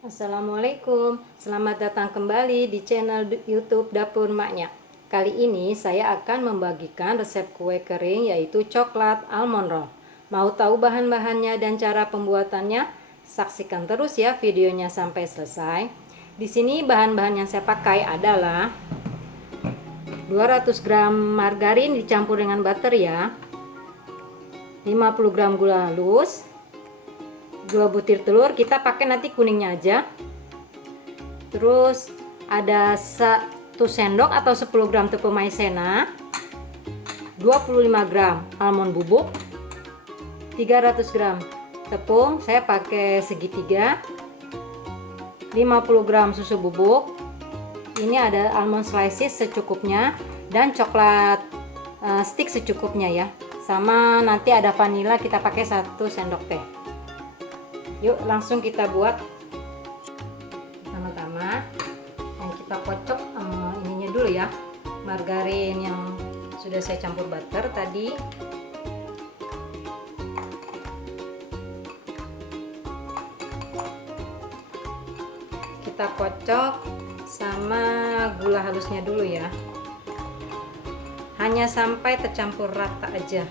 Assalamualaikum, selamat datang kembali di channel YouTube Dapur Maknya. Kali ini saya akan membagikan resep kue kering yaitu coklat almond roll. Mau tahu bahan-bahannya dan cara pembuatannya? Saksikan terus ya videonya sampai selesai. Di sini bahan-bahan yang saya pakai adalah 200 gram margarin dicampur dengan butter ya, 50 gram gula halus, 2 butir telur, kita pakai nanti kuningnya aja. Terus ada 1 sendok atau 10 gram tepung maizena, 25 gram almond bubuk, 300 gram tepung, saya pakai segitiga, 50 gram susu bubuk, ini ada almond slices secukupnya, dan coklat stick secukupnya ya, sama nanti ada vanila, kita pakai 1 sendok teh. Yuk langsung kita buat. Pertama-tama yang kita kocok ininya dulu ya, margarin yang sudah saya campur butter tadi. Kita kocok sama gula halusnya dulu ya, hanya sampai tercampur rata aja,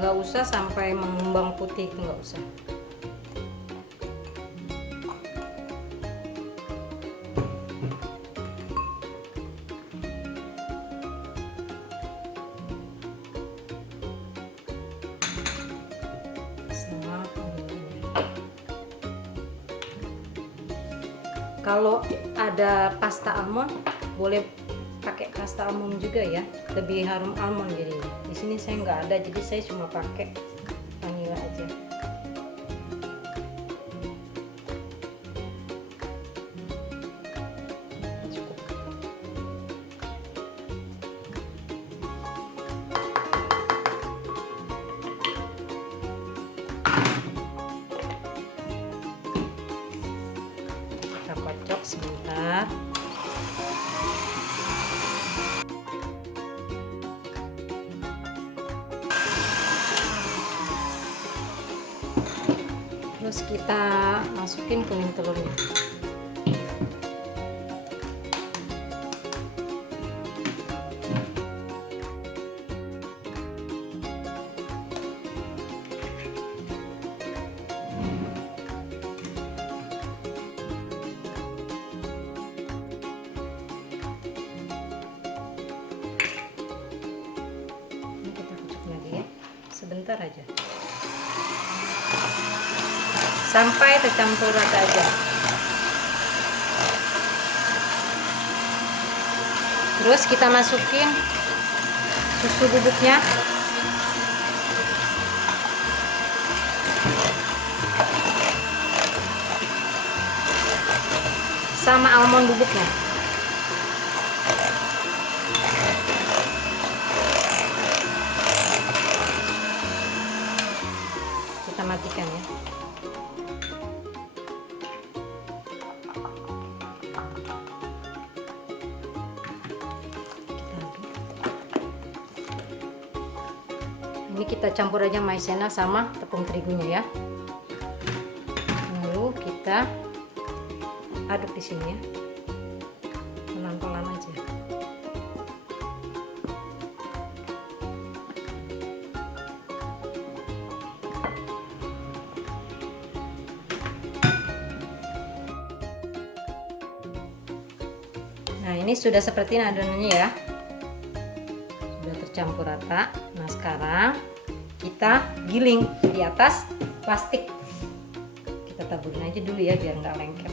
nggak usah sampai mengembang putih, itu nggak usah. Kalau ada pasta almond boleh pakai pasta almond juga ya, lebih harum almond jadinya. Di sini saya nggak ada, jadi saya cuma pakai vanila aja. Cukup. Kita kocok sebentar. Terus kita masukin kuning telurnya. Sebentar aja sampai tercampur rata aja. Terus kita masukin susu bubuknya, sama almond bubuknya. Kita matikan ya. Ini kita campur aja maizena sama tepung terigunya ya. Lalu kita aduk di sini ya, pelan-pelan aja. Nah ini sudah seperti ini adonannya ya, sudah tercampur rata. Nah sekarang kita giling di atas plastik, kita taburin aja dulu ya biar nggak lengket.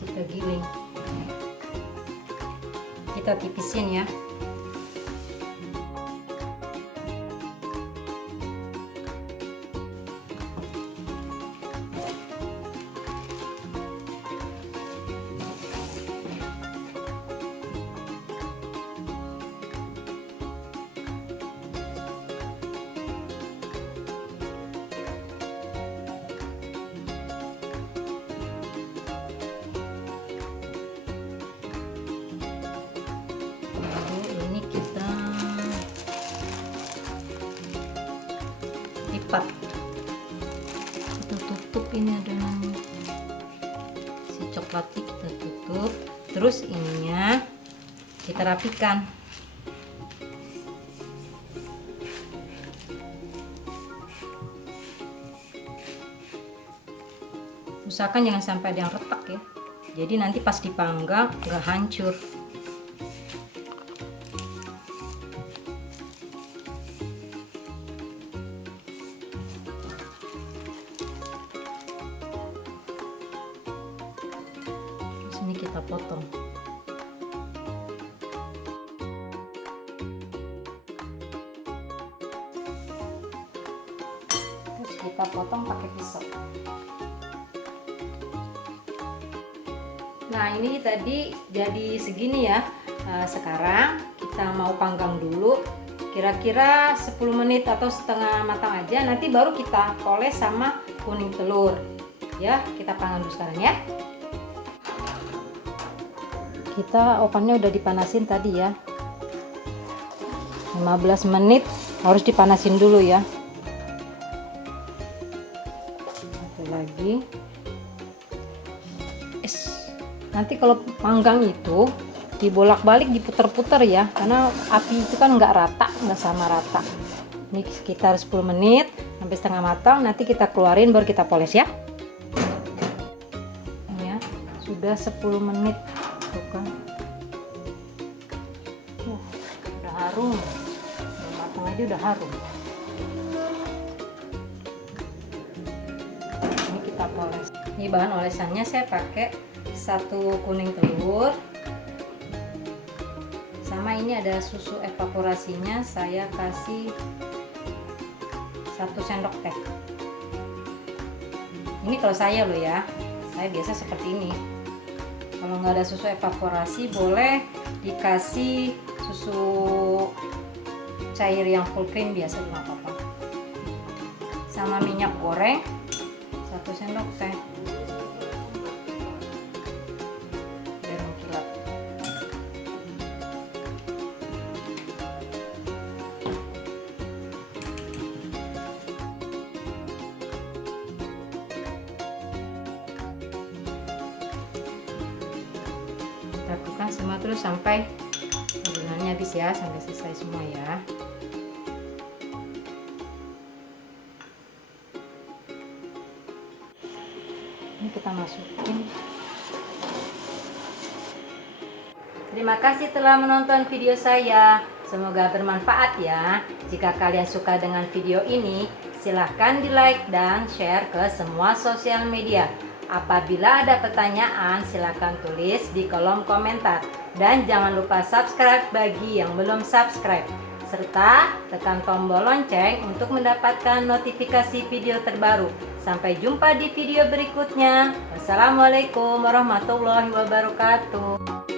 Kita giling, kita tipisin ya. ketat. Kita tutup ini adonannya, si coklatnya kita tutup, terus ininya kita rapikan. Usahakan jangan sampai ada yang retak ya, jadi nanti pas dipanggang nggak hancur. Terus ini kita potong. Terus kita potong pakai pisau. Nah, ini tadi jadi segini ya. Sekarang kita mau panggang dulu kira-kira 10 menit atau setengah matang aja, nanti baru kita poles sama kuning telur ya. Kita panggang dulu sekarang ya. Kita ovennya udah dipanasin tadi ya, 15 menit harus dipanasin dulu ya. Satu lagi. Nanti kalau panggang itu dibolak-balik, diputer-puter ya, karena api itu kan nggak rata, nggak sama rata. Ini sekitar 10 menit sampai setengah matang, nanti kita keluarin baru kita poles ya. Ini ya, sudah 10 menit tuh kan. Udah harum, udah matang aja udah harum. Ini kita poles. Ini bahan olesannya saya pakai 1 kuning telur, sama ini ada susu evaporasinya, saya kasih 1 sendok teh. Ini kalau saya loh ya, saya biasa seperti ini. Kalau nggak ada susu evaporasi boleh dikasih susu cair yang full cream biasa, nggak apa-apa. Sama minyak goreng 1 sendok teh. Lakukan semua terus sampai adonannya habis ya, sampai selesai semua ya. Ini kita masukin. Terima kasih telah menonton video saya, semoga bermanfaat ya. Jika kalian suka dengan video ini, silahkan di like dan share ke semua sosial media. Apabila ada pertanyaan, silakan tulis di kolom komentar. Dan jangan lupa subscribe bagi yang belum subscribe. Serta tekan tombol lonceng untuk mendapatkan notifikasi video terbaru. Sampai jumpa di video berikutnya. Wassalamualaikum warahmatullahi wabarakatuh.